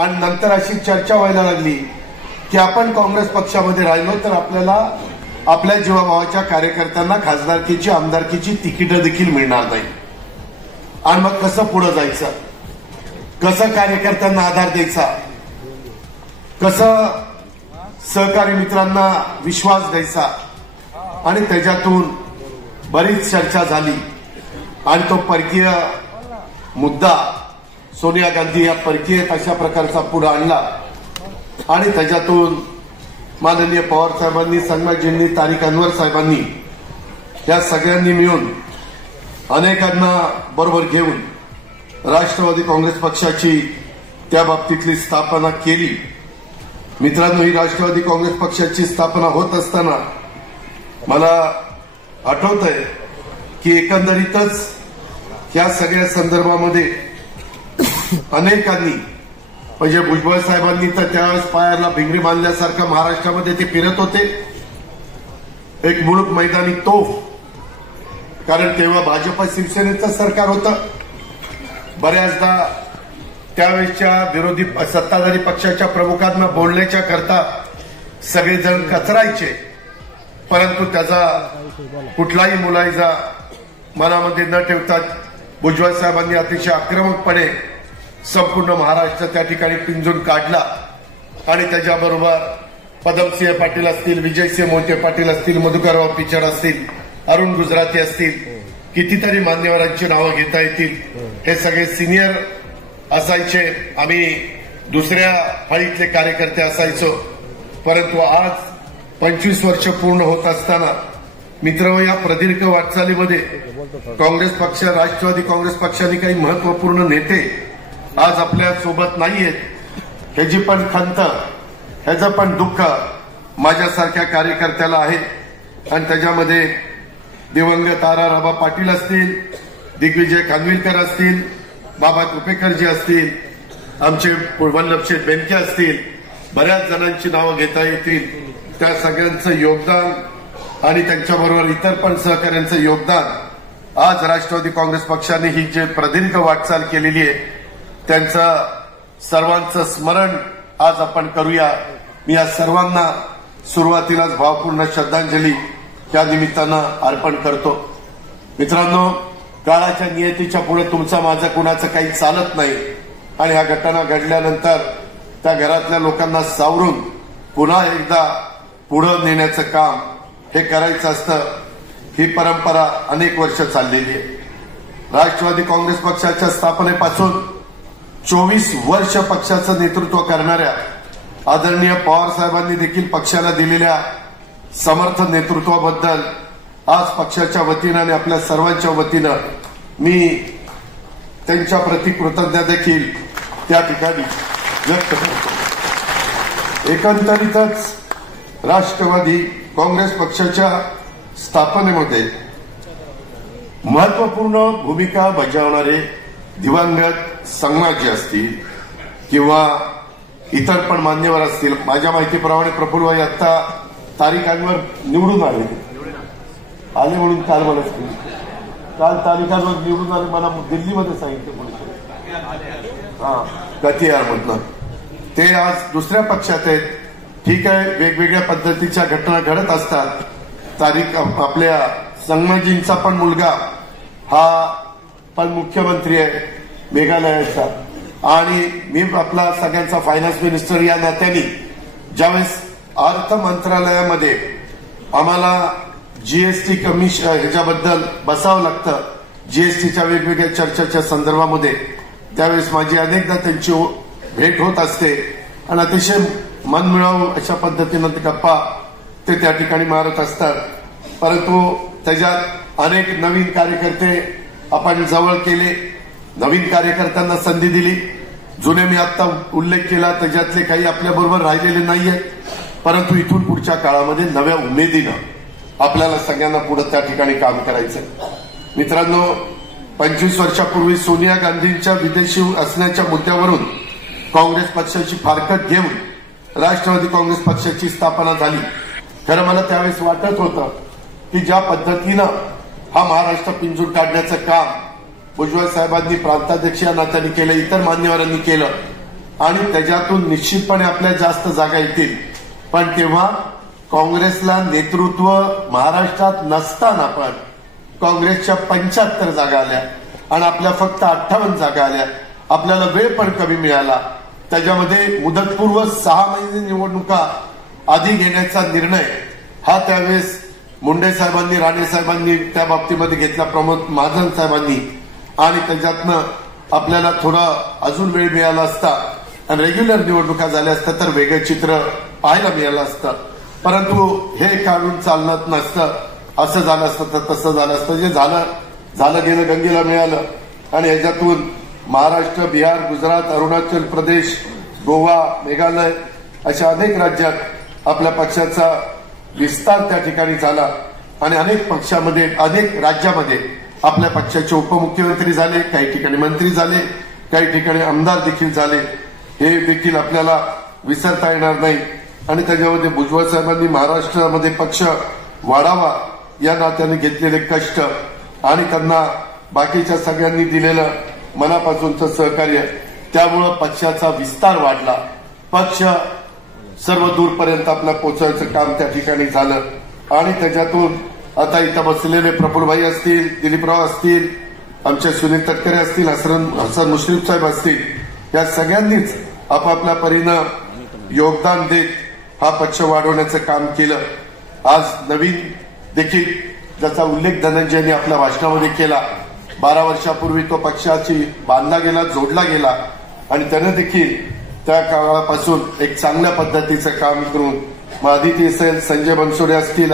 आणि नंतर अशी चर्चा व्हायला लागली की आपण काँग्रेस पक्षामध्ये राहिलो तर आपल्याला आपल्या जीवाभावाच्या कार्यकर्त्यांना खासदारकीची आमदारकीची तिकीटं देखील मिळणार नाही आणि मग कसं पुढे जायचं, कसं कार्यकर्त्यांना आधार द्यायचा, कसं सहकारी मित्रांना विश्वास द्यायचा आणि त्याच्यातून बरीच चर्चा झाली आणि तो परकीय मुद्दा सोनिया गांधी या परकीय अशा प्रकारचा पुढे आणला आणि त्याच्यातून माननीय पवार साहेबांनी, संगमाजींनी, तारिक अनवर साहेबांनी या सगळ्यांनी मिळून अनेकांना बरोबर घेऊन राष्ट्रवादी काँग्रेस पक्षाची त्या बाबतीतली स्थापना केली. मित्रांनो, ही राष्ट्रवादी काँग्रेस पक्षाची स्थापना होत असताना मला आठवतंय की एकंदरीतच या सगळ्या संदर्भामध्ये अनेकांनी म्हणजे भुजबळ साहेबांनी तर त्यावेळेस पायाला भिंगरी बांधल्यासारखं महाराष्ट्रामध्ये ते फिरत होते, एक मुळूक मैदानी तोफ. कारण तेव्हा भाजप शिवसेनेचं सरकार होतं. बऱ्याचदा त्यावेळेसच्या विरोधी सत्ताधारी पक्षाच्या प्रमुखांना बोलण्याच्या करता सगळेजण कचरायचे, परंतु त्याचा कुठलाही मुलायजा मनामध्ये न ठेवता भुजबळ साहेबांनी अतिशय आक्रमकपणे संपूर्ण महाराष्ट्र त्या ठिकाणी पिंजून काढला आणि त्याच्याबरोबर पदमसिंह पाटील असतील, विजयसिंह मोहिते पाटील असतील, मधुकरराव पिचड असतील, अरुण गुजराती असतील, कितीतरी मान्यवरांची नावं घेता येतील. हे सगळे सिनियर असायचे, आम्ही दुसऱ्या फळीतले कार्यकर्ते असायचो. परंतु आज 25 वर्ष पूर्ण होत असताना मित्र, या प्रदीर्घ वाटचालीमध्ये काँग्रेस पक्ष, राष्ट्रवादी काँग्रेस पक्षाने काही महत्वपूर्ण नेते आज आपल्या सोबत नाहीयेत. ह्याची पण खंत, ह्याचं पण दुःख माझ्यासारख्या कार्यकर्त्याला आहे. आणि त्याच्यामध्ये दिवंगत आबा पाटील असतील, दिग्विजय खानविलकर असतील, बाबा कुपेकरजी असतील, आमचे वल्लभशेठ बेनके असतील, बऱ्याच जणांची नावं घेता येतील. त्या सगळ्यांचं योगदान आणि त्यांच्याबरोबर इतर पण सहकाऱ्यांचं योगदान आज राष्ट्रवादी काँग्रेस पक्षाने ही जे प्रदीर्घ वाटचाल केलेली आहे त्यांचं सर्वांचं स्मरण आज आपण करूया. मी या सर्वांना सुरुवातीलाच भावपूर्ण श्रद्धांजली त्या निमित्तानं अर्पण करतो. मित्रांनो, काळाच्या नियतीच्या पुढे तुमचा माझं कुणाचं काही चालत नाही आणि ह्या घटना घडल्यानंतर त्या घरातल्या लोकांना सावरून पुन्हा एकदा पुढे नेण्याचं काम हे करायचं असतं. ही परंपरा अनेक वर्ष चाललेली आहे. राष्ट्रवादी काँग्रेस पक्षाच्या स्थापनेपासून 24 वर्ष पक्षाचं नेतृत्व करणाऱ्या आदरणीय पवार साहेबांनी देखील पक्षाला दिलेल्या समर्थ नेतृत्वाबद्दल आज पक्षाच्या वतीनं आणि आपल्या सर्वांच्या वतीनं मी त्यांच्या प्रति कृतज्ञता देखील त्या ठिकाणी व्यक्त करतो. एकंदरीतच राष्ट्रवादी काँग्रेस पक्षाच्या स्थापनेमध्ये महत्वपूर्ण भूमिका बजावणारे दिवंगत संगमाजी असतील किंवा इतर पण मान्यवर असतील. माझ्या माहितीप्रमाणे प्रफुल्लभाई आता तारिकांवर निवडून आले म्हणून काल मला काल तारिकांवर निवडून आले मला दिल्लीमध्ये सांगितलं कोणी गतियारमधनं. ते आज दुसऱ्या पक्षात आहेत. ठीक आहे, वेगवेगळ्या पद्धतीच्या घटना घडत असतात. तारिक आपल्या संगमाजींचा पण मुलगा हा पण मुख्यमंत्री आहे मेघालयाचा आणि मी आपला सगळ्यांचा फायनान्स मिनिस्टर या नात्याने ज्यावेळेस अर्थ मंत्रालयामध्ये आम्हाला जीएसटी कमिशन ह्याच्याबद्दल बसावं लागतं, जीएसटीच्या वेगवेगळ्या चर्चेच्या संदर्भामध्ये, त्यावेळेस माझी अनेकदा त्यांची भेट होत असते आणि अतिशय मनमिळावू अशा पद्धतीनं गप्पा ते त्या ठिकाणी मारत असतात. परंतु त्याच्यात अनेक नवीन कार्यकर्ते आपण जवळ केले, नवीन कार्यकर्त्यांना संधी दिली. जुने मी आता उल्लेख केला त्याच्यातले काही आपल्याबरोबर राहिलेले नाहीयेत, परंतु इथून पुढच्या काळामध्ये नव्या उमेदीनं आपल्याला सगळ्यांना पुढे त्या ठिकाणी काम करायचं. मित्रांनो, 25 वर्षापूर्वी सोनिया गांधींच्या विदेशी असण्याच्या मुद्द्यावरून काँग्रेस पक्षाची फारकत घेऊन राष्ट्रवादी काँग्रेस पक्षाची स्थापना झाली. खरं मला त्यावेळेस वाटत होतं की ज्या पद्धतीनं हा महाराष्ट्र पिंजून काढण्याचं काम भुजबळ साहेबांनी प्रांताध्यक्ष या नात्याने केलं, इतर मान्यवरांनी केलं, आणि त्याच्यातून निश्चितपणे आपल्या जास्त जागा येतील. पण तेव्हा काँग्रेसला नेतृत्व महाराष्ट्रात नसताना पण काँग्रेसच्या 75 जागा आल्या आणि आपल्या फक्त 58 जागा आल्या. आपल्याला वेळ पण कमी मिळाला. त्याच्यामध्ये मुदतपूर्व 6 महिने निवडणुका आधी घेण्याचा निर्णय हा त्यावेळेस मुंडे साहेबांनी, राणे साहेबांनी त्या बाबतीमध्ये घेतला, प्रमोद महाजन साहेबांनी. आणि त्याच्यातनं आपल्याला थोडा अजून वेळ मिळाला असता आणि रेग्युलर निवडणुका झाल्या असत्या तर वेगळं चित्र पाहायला मिळालं असतं. परंतु हे काढून चालणार नसतं. असं झालं असतं तर तसं झालं असतं. जे झालं गेलं गंगेला मिळालं. आणि याच्यातून महाराष्ट्र, बिहार, गुजरात, अरुणाचल प्रदेश, गोवा, मेघालय अशा अनेक राज्यात आपल्या पक्षाचा विस्तार त्या ठिकाणी झाला. आणि अनेक राज्यामध्ये आपल्या पक्षाचे उपमुख्यमंत्री झाले, काही ठिकाणी मंत्री झाले, काही ठिकाणी आमदार देखील झाले. हे देखील आपल्याला विसरता येणार नाही. आणि त्याच्यामध्ये भुजबळ साहेबांनी महाराष्ट्रामध्ये पक्ष वाढावा या नात्याने घेतलेले कष्ट आणि त्यांना बाकीच्या सगळ्यांनी दिलेलं मनापासूनचं सहकार्य, त्यामुळं पक्षाचा विस्तार वाढला. पक्ष सर्व दूरपर्यंत आपला पोहोचवायचं काम त्या ठिकाणी झालं. आणि त्याच्यातून आता इथं बसलेले प्रफुल्लभाई असतील, दिलीपराव असतील, आमचे सुनील तटकरे असतील, हसन मुश्रीफ साहेब असतील, या सगळ्यांनीच आपापल्या परीनं योगदान देत हा पक्ष वाढवण्याचं काम केलं. आज नवीन देखील ज्याचा उल्लेख धनंजयने आपल्या भाषणामध्ये केला, 12 वर्षापूर्वी तो पक्षाची बांधला गेला, जोडला गेला आणि त्यानं देखील त्या काळापासून एक चांगल्या पद्धतीचं काम करून आदिती असेल, संजय बनसोडे असतील,